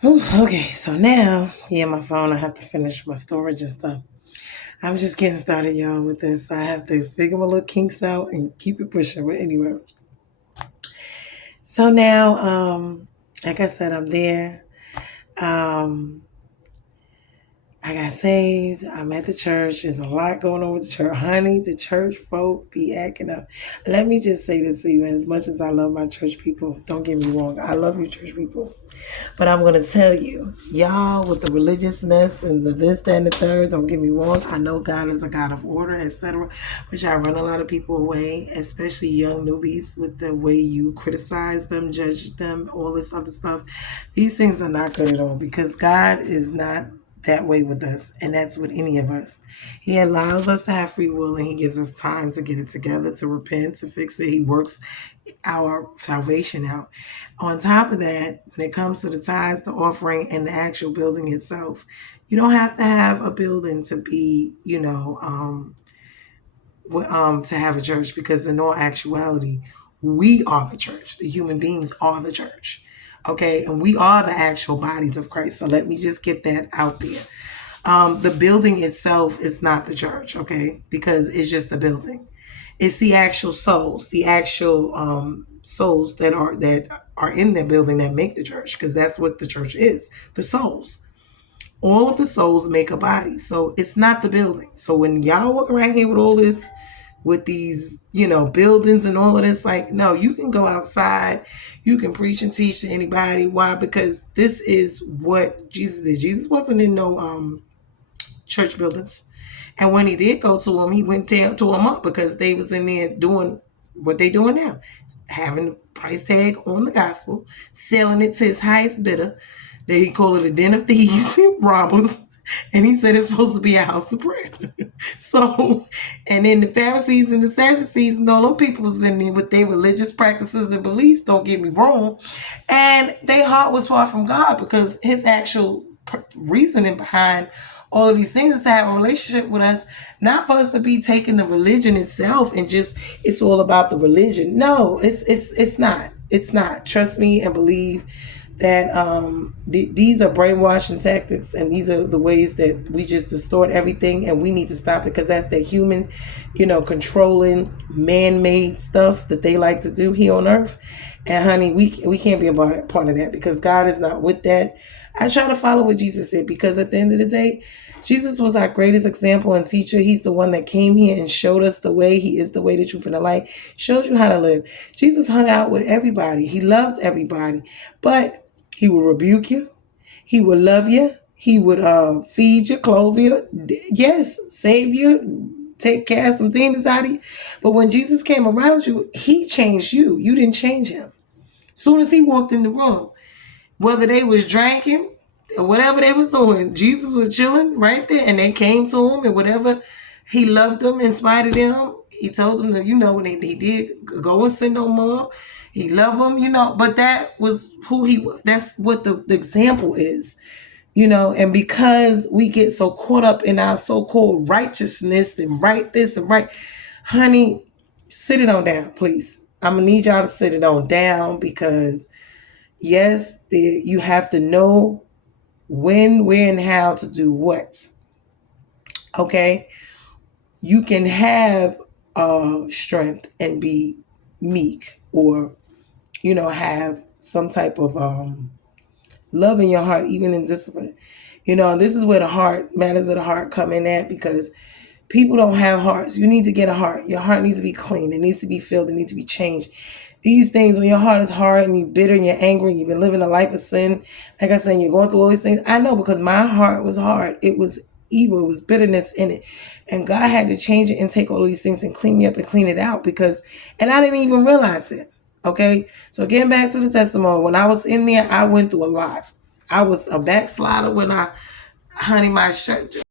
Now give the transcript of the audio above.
Whew, okay, so now, yeah, my phone, I have to finish my storage and stuff. I'm just getting started, y'all, with this. I have to figure my little kinks out and keep it pushing. But anyway, so now, like I said, I'm there. Um, I got saved. I'm at the church. There's a lot going on with the church. Honey, the church folk be acting up. Let me just say this to you. As much as I love my church people, don't get me wrong. I love you, church people. But I'm going to tell you, y'all, with the religious mess and the this, that, and the third, don't get me wrong. I know God is a God of order, etc., which I run a lot of people away, especially young newbies, with the way you criticize them, judge them, all this other stuff. These things are not good at all because God is not that way with us, and that's with any of us. He allows us to have free will, and he gives us time to get it together, to repent, to fix it. He works our salvation out. On top of that, when it comes to the tithes, the offering, and the actual building itself, you don't have to have a building to be, to have a church, because in all actuality, we are the church. The human beings are the church. Okay, and we are the actual bodies of Christ. So let me just get that out there. The building itself is not the church, okay, because it's just the building. It's the actual souls, the actual souls that are in that building that make the church, because that's what the church is. The souls. All of the souls make a body. So it's not the building. So when y'all walk around here with all this, with these, buildings and all of this, like, no, you can go outside, you can preach and teach to anybody. Why? Because this is what Jesus did. Jesus wasn't in no church buildings. And when he did go to them, he went to them up because they was in there doing what they doing now, having a price tag on the gospel, selling it to his highest bidder. They call it a den of thieves and robbers. And he said it's supposed to be a house of prayer. So, and then the Pharisees and the Sadducees and all them people was in there with their religious practices and beliefs, don't get me wrong. And their heart was far from God, because his actual reasoning behind all of these things is to have a relationship with us, not for us to be taking the religion itself and just, it's all about the religion. No, it's not. It's not. Trust me and believe that these are brainwashing tactics, and these are the ways that we just distort everything, and we need to stop it, because that's the human, controlling, man-made stuff that they like to do here on earth. And honey, we can't be a part of that, because God is not with that. I try to follow what Jesus did, because at the end of the day, Jesus was our greatest example and teacher. He's the one that came here and showed us the way. He is the way, the truth, and the light. Showed you how to live. Jesus hung out with everybody. He loved everybody. But he would rebuke you. He would love you. He would feed you, clothe you. Yes, save you, take care of some demons out of you. But when Jesus came around you, he changed you. You didn't change him. Soon as he walked in the room, whether they was drinking or whatever they was doing, Jesus was chilling right there, and they came to him, and whatever, he loved them in spite of them. He told them that, when he did, go and sin no more. He loved them, but that was who he was. That's what the example is, and because we get so caught up in our so-called righteousness and right this and right, honey, sit it on down, please. I'm going to need y'all to sit it on down, because yes, you have to know when, where, and how to do what. Okay? You can have strength and be meek, or, have some type of love in your heart, even in discipline. And this is where the heart, matters of the heart come in at, because people don't have hearts. You need to get a heart. Your heart needs to be clean. It needs to be filled. It needs to be changed. These things, when your heart is hard and you're bitter and you're angry and you've been living a life of sin, like I said, you're going through all these things. I know, because my heart was hard. It was evil. It was bitterness in it. And God had to change it and take all these things and clean me up and clean it out, and I didn't even realize it. Okay. So getting back to the testimony, when I was in there, I went through a lot. I was a backslider when honey, my shirt